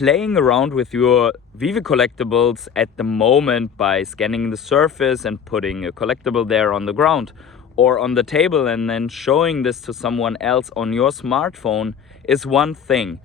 playing around with your Veve collectibles at the moment by scanning the surface and putting a collectible there on the ground or on the table and then showing this to someone else on your smartphone is one thing.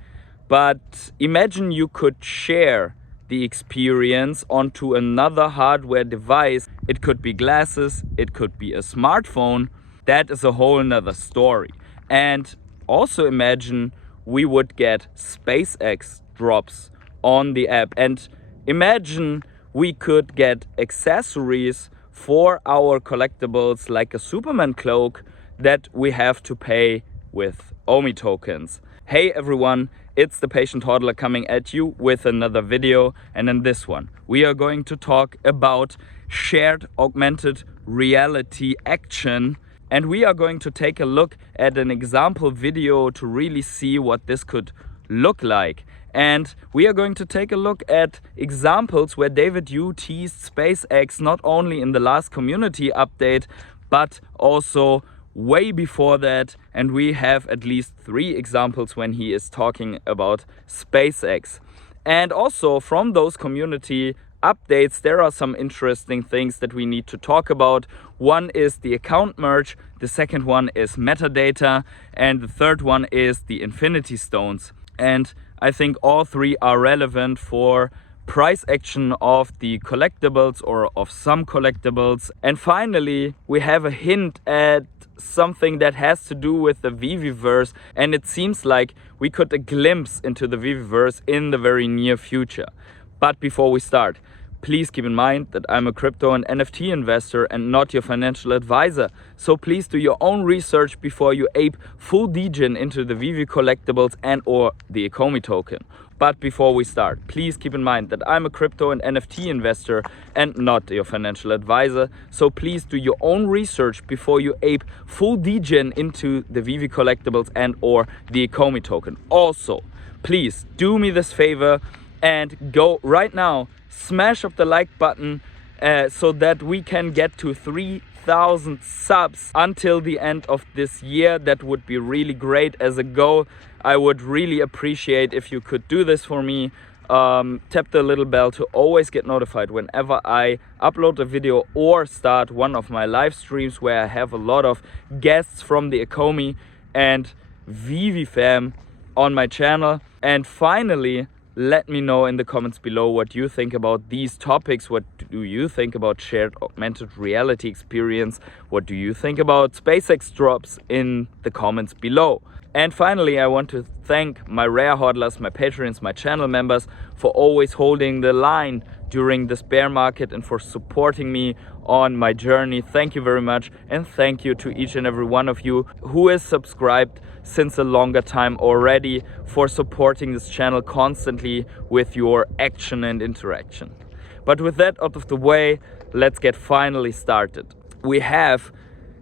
But imagine you could share the experience onto another hardware device. It could be glasses, it could be a smartphone. That is a whole nother story. And also imagine we would get SpaceX drops on the app, and imagine we could get accessories for our collectibles like a Superman cloak that we have to pay with OMI tokens. Hey everyone, it's the Patient Hodler coming at you with another video, and in this one we are going to talk about shared augmented reality action. And we are going to take a look at an example video to really see what this could look like. And we are going to take a look at examples where David Yu teased SpaceX not only in the last community update, but also way before that. And we have at least 3 examples when he is talking about SpaceX. And also from those community updates, there are some interesting things that we need to talk about. One is the account merge, the second one is metadata, and the third one is the infinity stones. And I think all 3 are relevant for price action of the collectibles or of some collectibles. And finally, we have a hint at something that has to do with the Veveverse, and it seems like we could a glimpse into the Veveverse in the very near future. But before we start, please keep in mind that I'm a crypto and NFT investor and not your financial advisor. So please do your own research before you ape full degen into the Veve collectibles and or the Ecomi token. But before we start, please keep in mind that I'm a crypto and NFT investor and not your financial advisor. So please do your own research before you ape full degen into the Veve collectibles and or the Ecomi token. Also, please do me this favor and go right now, smash up the like button so that we can get to 3,000 subs until the end of this year. That would be really great as a goal. I would really appreciate if you could do this for me. Tap the little bell to always get notified whenever I upload a video or start one of my live streams where I have a lot of guests from the Ecomi and Veve fam on my channel. And finally, let me know in the comments below what you think about these topics. What do you think about shared augmented reality experience? What do you think about SpaceX drops in the comments below? And finally, I want to thank my rare hodlers, my patrons, my channel members for always holding the line during this bear market and for supporting me on my journey. Thank you very much, and thank you to each and every one of you who is subscribed since a longer time already, for supporting this channel constantly with your action and interaction. But with that out of the way, let's get finally started. We have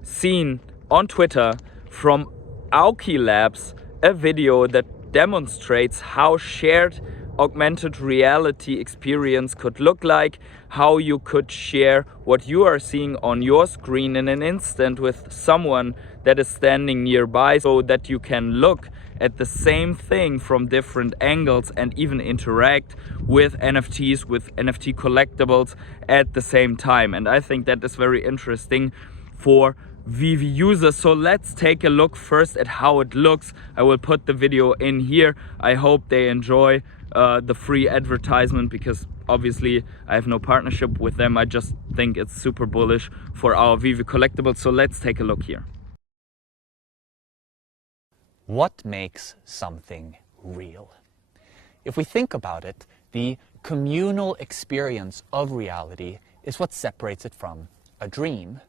seen on Twitter from Auki Labs a video that demonstrates how shared augmented reality experience could look like, how you could share what you are seeing on your screen in an instant with someone that is standing nearby, so that you can look at the same thing from different angles and even interact with NFTs, with NFT collectibles at the same time. And I think that is very interesting for Veve users. So let's take a look first at how it looks. I will put the video in here. I hope they enjoy the free advertisement, because obviously I have no partnership with them. I just think it's super bullish for our Veve collectibles. So let's take a look here. What makes something real? If we think about it, the communal experience of reality is what separates it from a dream.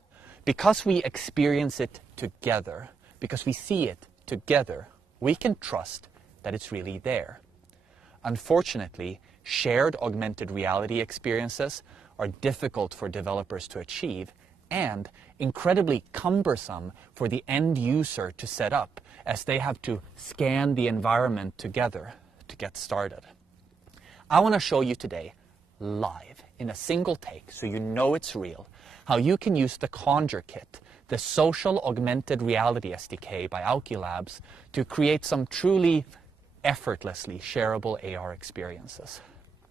Because we experience it together, because we see it together, we can trust that it's really there. Unfortunately, shared augmented reality experiences are difficult for developers to achieve and incredibly cumbersome for the end user to set up, as they have to scan the environment together to get started. I want to show you today, live, in a single take, so you know it's real, how you can use the Conjure Kit, the social augmented reality SDK by Auki Labs, to create some truly effortlessly shareable AR experiences.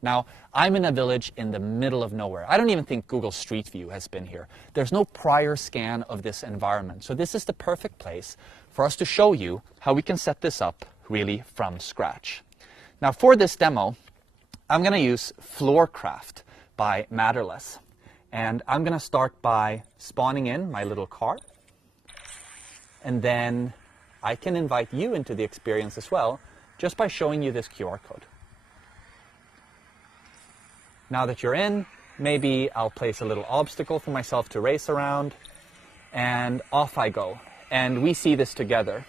Now, I'm in a village in the middle of nowhere. I don't even think Google Street View has been here. There's no prior scan of this environment. So this is the perfect place for us to show you how we can set this up really from scratch. Now, for this demo, I'm going to use Floorcraft by Matterless. And I'm going to start by spawning in my little car. And then I can invite you into the experience as well, just by showing you this QR code. Now that you're in, maybe I'll place a little obstacle for myself to race around, and off I go. And we see this together.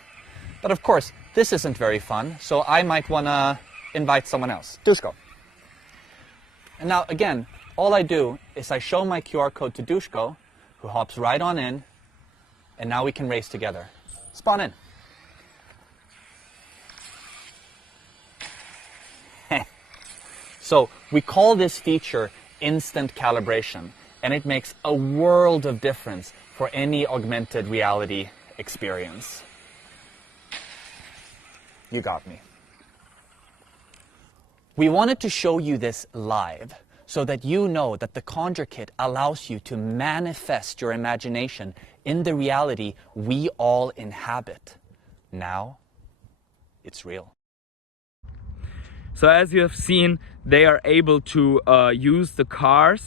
But of course, this isn't very fun, so I might want to invite someone else. Dushko. And now, again, all I do is I show my QR code to Dushko, who hops right on in, and now we can race together. Spawn in. So we call this feature instant calibration, and it makes a world of difference for any augmented reality experience. You got me. We wanted to show you this live so that you know that the Conjure Kit allows you to manifest your imagination in the reality we all inhabit. Now, it's real. So as you have seen, they are able to use the car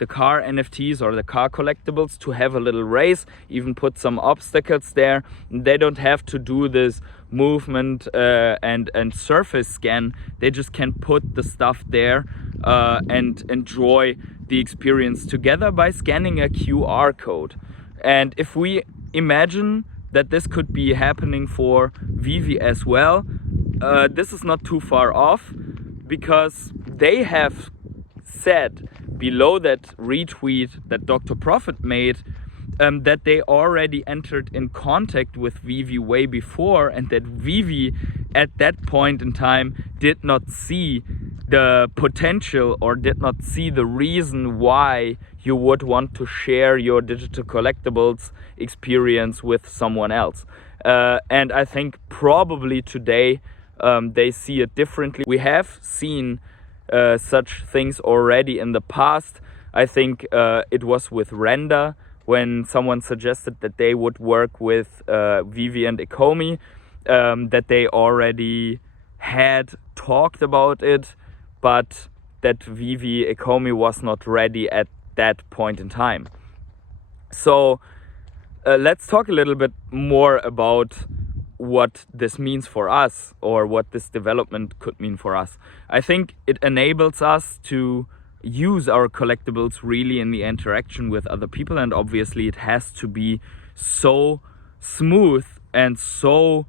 NFTs or the car collectibles to have a little race, even put some obstacles there. They don't have to do this movement and surface scan. They just can put the stuff there and enjoy the experience together by scanning a QR code. And if we imagine that this could be happening for Veve as well, this is not too far off, because they have said below that retweet that Dr. Profit made that they already entered in contact with Veve way before, and that Veve at that point in time did not see the potential or did not see the reason why you would want to share your digital collectibles experience with someone else. And I think probably today they see it differently. We have seen such things already in the past. I think it was with Render, when someone suggested that they would work with Veve and Ecomi, that they already had talked about it, but that Veve Ecomi was not ready at that point in time. So let's talk a little bit more about what this means for us, or what this development could mean for us. I think it enables us to use our collectibles really in the interaction with other people, and obviously it has to be so smooth and so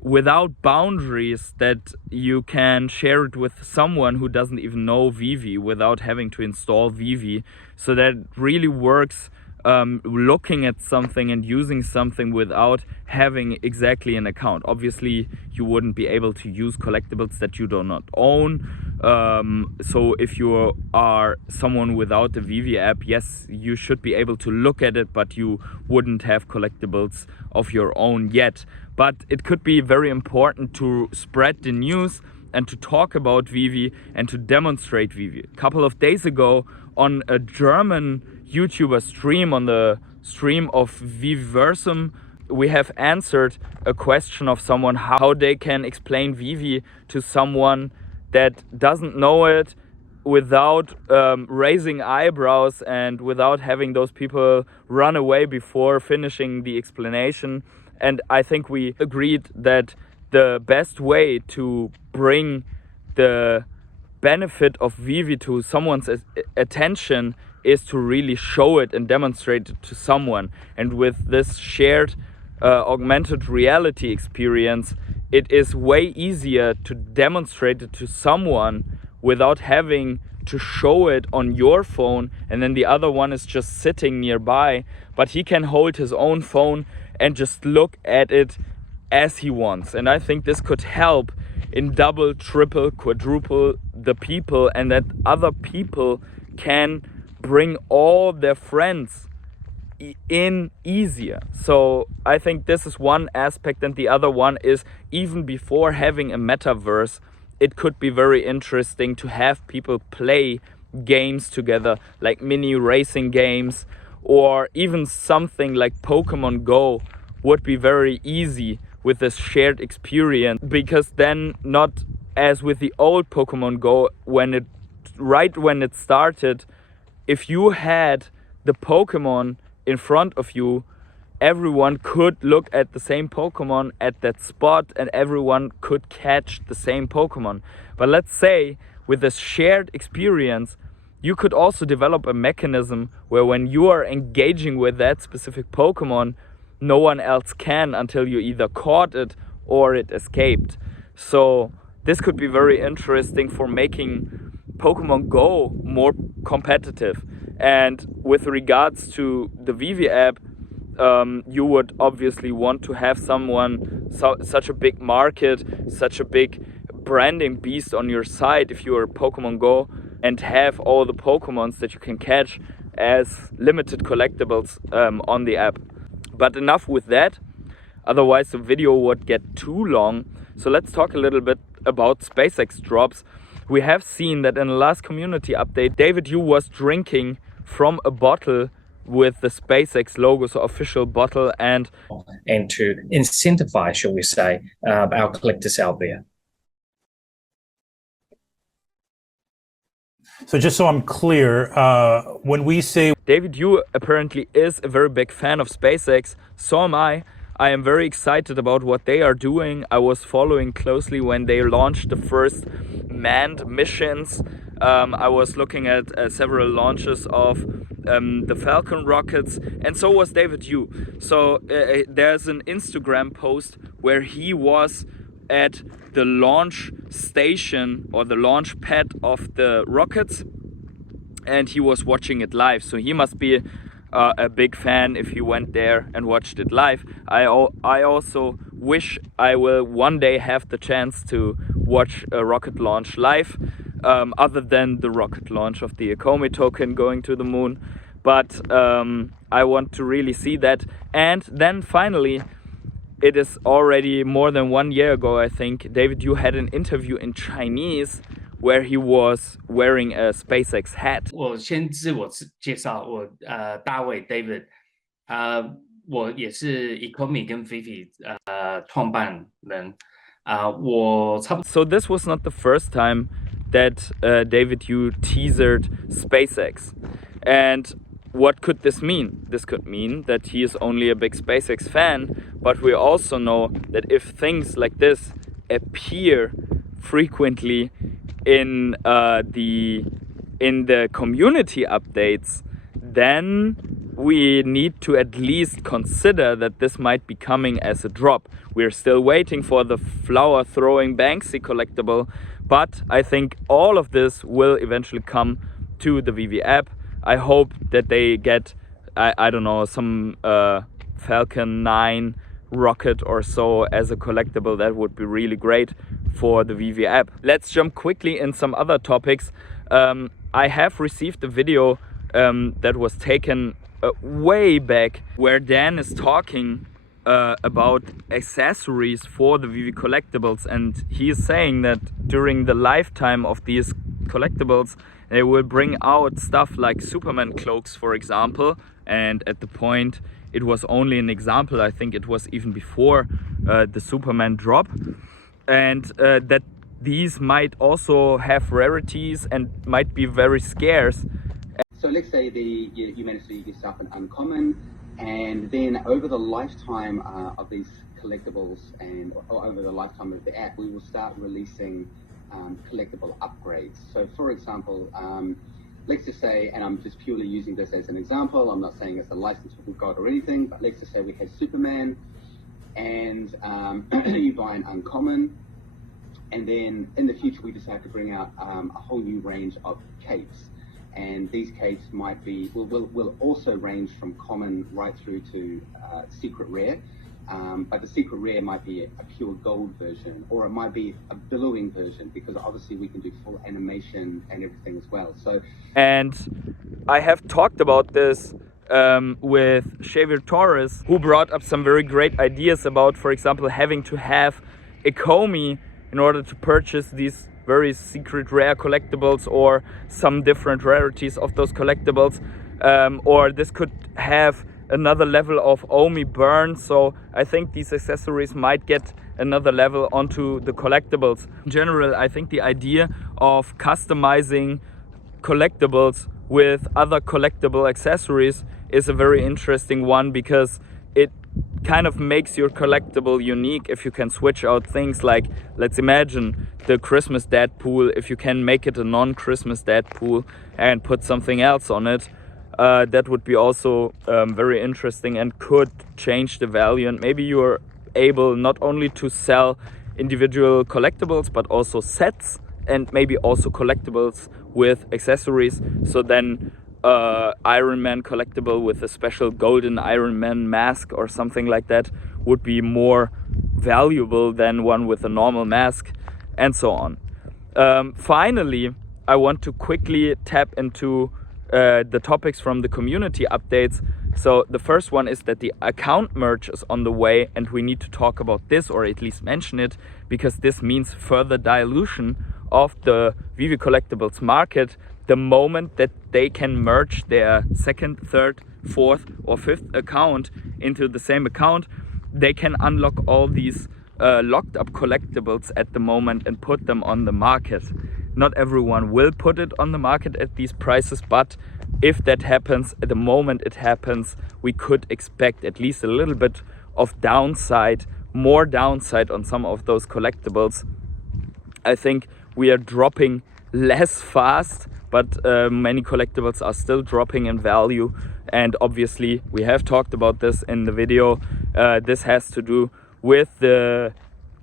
without boundaries that you can share it with someone who doesn't even know Veve without having to install Veve. So that it really works looking at something and using something without having exactly an account. Obviously, you wouldn't be able to use collectibles that you do not own. So if you are someone without the Veve app, yes, you should be able to look at it, but you wouldn't have collectibles of your own yet. But it could be very important to spread the news and to talk about Veve and to demonstrate Veve. A couple of days ago, on a German YouTuber stream, on the stream of Veveversum, we have answered a question of someone how they can explain Veve to someone that doesn't know it without raising eyebrows and without having those people run away before finishing the explanation. And I think we agreed that the best way to bring the benefit of Veve to someone's attention is to really show it and demonstrate it to someone. And with this shared augmented reality experience, it is way easier to demonstrate it to someone without having to show it on your phone and then the other one is just sitting nearby, but he can hold his own phone and just look at it as he wants. And I think this could help in double, triple, quadruple the people, and that other people can bring all their friends easier. So I think this is one aspect, and the other one is, even before having a metaverse, it could be very interesting to have people play games together, like mini racing games, or even something like Pokemon Go would be very easy with this shared experience, because then, not as with the old Pokemon Go, when it started, if you had the Pokemon in front of you, everyone could look at the same Pokemon at that spot and everyone could catch the same Pokemon. But let's say with this shared experience, you could also develop a mechanism where when you are engaging with that specific Pokemon, no one else can until you either caught it or it escaped. So this could be very interesting for making Pokemon Go more competitive. And with regards to the Veve app, you would obviously want to have such a big market, such a big branding beast on your side if you are Pokemon Go, and have all the Pokemons that you can catch as limited collectibles on the app. But enough with that, otherwise the video would get too long. So let's talk a little bit about SpaceX drops. We have seen that in the last community update, David Yu was drinking from a bottle with the SpaceX logo, so official bottle, and to incentivize, shall we say, our collectors out there. So just so I'm clear, when we say David Yu apparently is a very big fan of SpaceX, so am I. I am very excited about what they are doing. I was following closely when they launched the first manned missions. I was looking at several launches of the Falcon rockets, and so was David Yu. So there's an Instagram post where he was at the launch station or the launch pad of the rockets, and he was watching it live. So he must be a big fan if he went there and watched it live. I also wish I will one day have the chance to watch a rocket launch live, other than the rocket launch of the Ecomi token going to the moon. But I want to really see that. And then finally, it is already more than 1 year ago, I think, David Yu had an interview in Chinese where he was wearing a SpaceX hat. 我先自我介绍，大卫 David，我也是 Ecomi 跟 Veve 创办人，我差不多。 So this was not the first time that David Yu teased SpaceX. And what could this mean? This could mean that he is only a big SpaceX fan, but we also know that if things like this appear frequently in the community updates, then we need to at least consider that this might be coming as a drop. We're still waiting for the flower throwing Banksy collectible, but I think all of this will eventually come to the Veve app. I hope that they get, I don't know, some Falcon 9 rocket or so as a collectible. That would be really great for the Veve app. Let's jump quickly in some other topics. I have received a video that was taken way back where Dan is talking about accessories for the Veve collectibles, and he is saying that during the lifetime of these collectibles they will bring out stuff like Superman cloaks, for example, and at the point it was only an example. I think it was even before the Superman drop, and that these might also have rarities and might be very scarce. So let's say you manage to get yourself an uncommon, and then over the lifetime of these collectibles and over the lifetime of the app, we will start releasing collectible upgrades. So for example, let's just say, and I'm just purely using this as an example, I'm not saying it's a license from God or anything, but let's just say we have Superman and you buy an uncommon, and then in the future we decide to bring out a whole new range of capes. And these capes might be, will also range from common right through to secret rare. But the secret rare might be a pure gold version, or it might be a billowing version, because obviously we can do full animation and everything as well. So, and I have talked about this with Xavier Torres, who brought up some very great ideas about, for example, having to have Ecomi in order to purchase these very secret rare collectibles or some different rarities of those collectibles, or this could have another level of OMI burn. So I think these accessories might get another level onto the collectibles. In general, I think the idea of customizing collectibles with other collectible accessories is a very interesting one, because it kind of makes your collectible unique if you can switch out things like, let's imagine the Christmas Deadpool, if you can make it a non-Christmas Deadpool and put something else on it, that would be also very interesting and could change the value, and maybe you're able not only to sell individual collectibles but also sets and maybe also collectibles with accessories. So then Iron Man collectible with a special golden Iron Man mask or something like that would be more valuable than one with a normal mask, and so on. Finally, I want to quickly tap into the topics from the community updates. So the first one is that the account merge is on the way, and we need to talk about this, or at least mention it, because this means further dilution of the Veve Collectibles market. The moment that they can merge their second, third, fourth or fifth account into the same account, they can unlock all these locked up collectibles at the moment and put them on the market. Not everyone will put it on the market at these prices, but if that happens, at the moment it happens, we could expect at least a little bit of downside, more downside on some of those collectibles. I think we are dropping less fast, but many collectibles are still dropping in value. And obviously, we have talked about this in the video. This has to do with the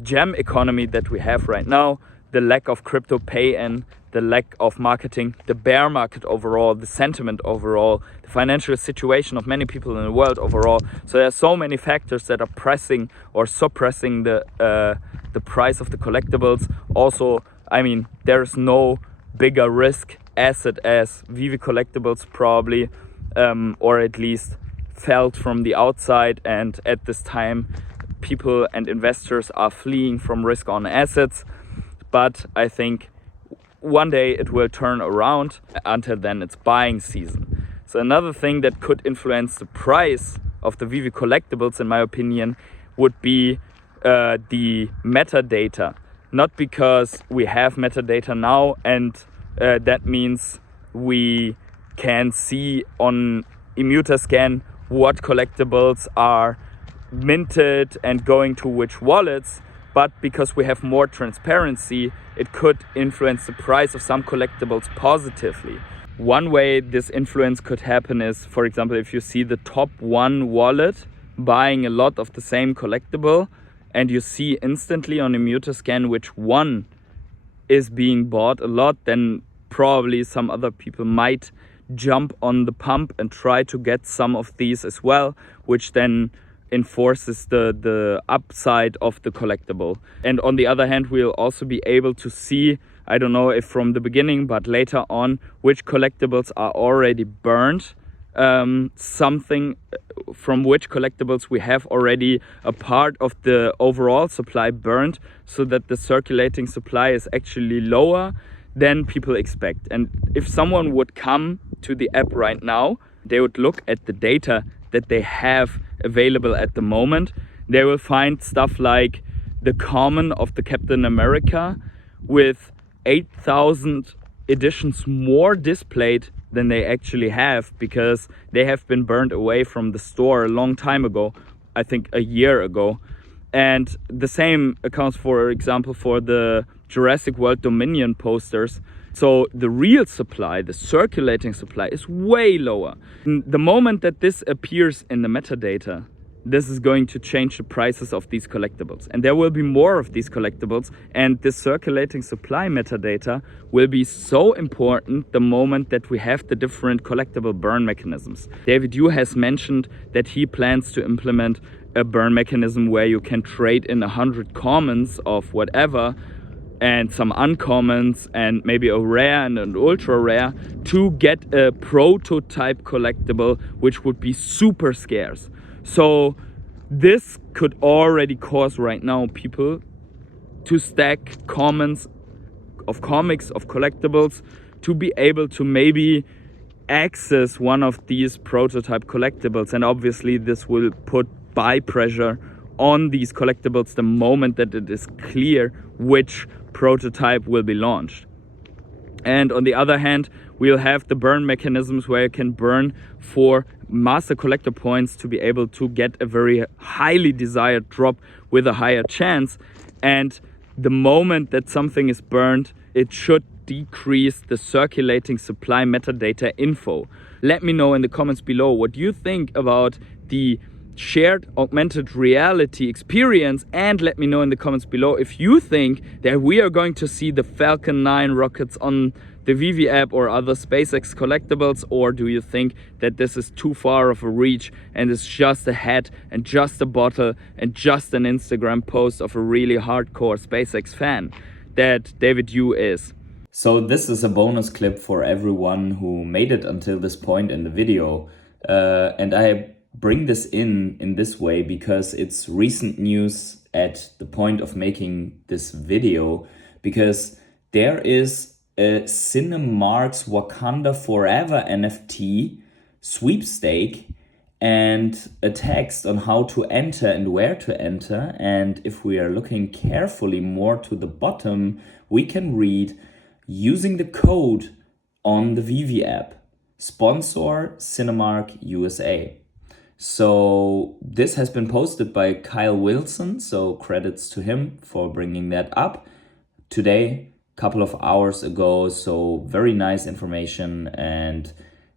gem economy that we have right now, the lack of crypto pay-in, the lack of marketing, the bear market overall, the sentiment overall, the financial situation of many people in the world overall. So there are so many factors that are pressing or suppressing the price of the collectibles. Also, I mean, there's no bigger risk asset as Veve Collectibles probably, or at least felt from the outside. And at this time, people and investors are fleeing from risk on assets. But I think one day it will turn around. Until then, it's buying season. So another thing that could influence the price of the Veve Collectibles, in my opinion, would be the metadata. Not because we have metadata now and that means we can see on Immutascan what collectibles are minted and going to which wallets, but because we have more transparency, it could influence the price of some collectibles positively. One way this influence could happen is, for example, if you see the top one wallet buying a lot of the same collectible, and you see instantly on Immutascan which one is being bought a lot, then probably some other people might jump on the pump and try to get some of these as well, which then enforces the upside of the collectible. And on the other hand, we'll also be able to see, I don't know if from the beginning, but later on, which collectibles are already burned, something from which collectibles we have already a part of the overall supply burned, so that the circulating supply is actually lower than people expect. And if someone would come to the app right now, they would look at the data that they have available at the moment. They will find stuff like the common of the Captain America with 8,000 editions more displayed than they actually have, because they have been burned away from the store a long time ago, I think a year ago. And the same accounts, for example, for the Jurassic World Dominion posters. So the real supply, the circulating supply, is way lower. The moment that this appears in the metadata, this is going to change the prices of these collectibles. And there will be more of these collectibles, and this circulating supply metadata will be so important the moment that we have the different collectible burn mechanisms. David Yu has mentioned that he plans to implement a burn mechanism where you can trade in 100 commons of whatever and some uncommons and maybe a rare and an ultra rare to get a prototype collectible, which would be super scarce. So this could already cause right now people to stack commons of comics, of collectibles, to be able to maybe access one of these prototype collectibles. And obviously this will put buy pressure on these collectibles the moment that it is clear which prototype will be launched. And on the other hand, we'll have the burn mechanisms where you can burn for master collector points to be able to get a very highly desired drop with a higher chance. And the moment that something is burned, it should decrease the circulating supply metadata info. Let me know in the comments below what you think about the shared augmented reality experience, and let me know in the comments below if you think that we are going to see the Falcon 9 rockets on the Veve app or other SpaceX collectibles, or do you think that this is too far of a reach and it's just a hat and just a bottle and just an Instagram post of a really hardcore SpaceX fan that David Yu is? So this is a bonus clip for everyone who made it until this point in the video, and I bring this in this way because it's recent news at the point of making this video, because there is a Cinemark's Wakanda Forever NFT sweepstake and a text on how to enter and where to enter. And if we are looking carefully more to the bottom, we can read, using the code on the Veve app, sponsor Cinemark USA. So this has been posted by Kyle Wilson, so credits to him for bringing that up today, a couple of hours ago. So very nice information, and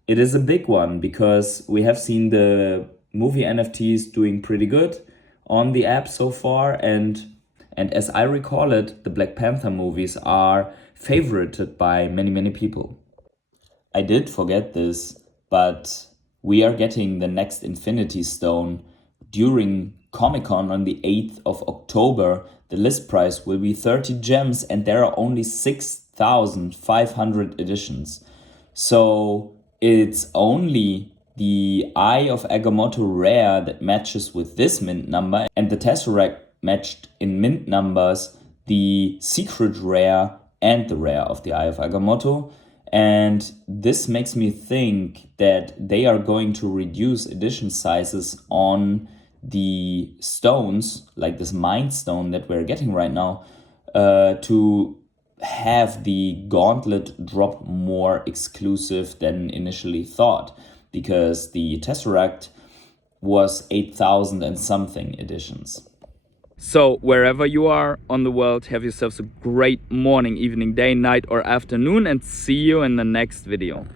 it is a big one because we have seen the movie NFTs doing pretty good on the app so far, and as I recall it, the Black Panther movies are favorited by many people. I did forget this, but we are getting the next Infinity Stone during Comic-Con on the 8th of October. The list price will be 30 gems and there are only 6,500 editions. So it's only the Eye of Agamotto rare that matches with this mint number, and the Tesseract matched in mint numbers the secret rare and the rare of the Eye of Agamotto. And this makes me think that they are going to reduce edition sizes on the stones, like this Mind Stone that we're getting right now, to have the gauntlet drop more exclusive than initially thought, because the Tesseract was 8,000 and something editions. So wherever you are on the world, have yourselves a great morning, evening, day, night or afternoon, and see you in the next video.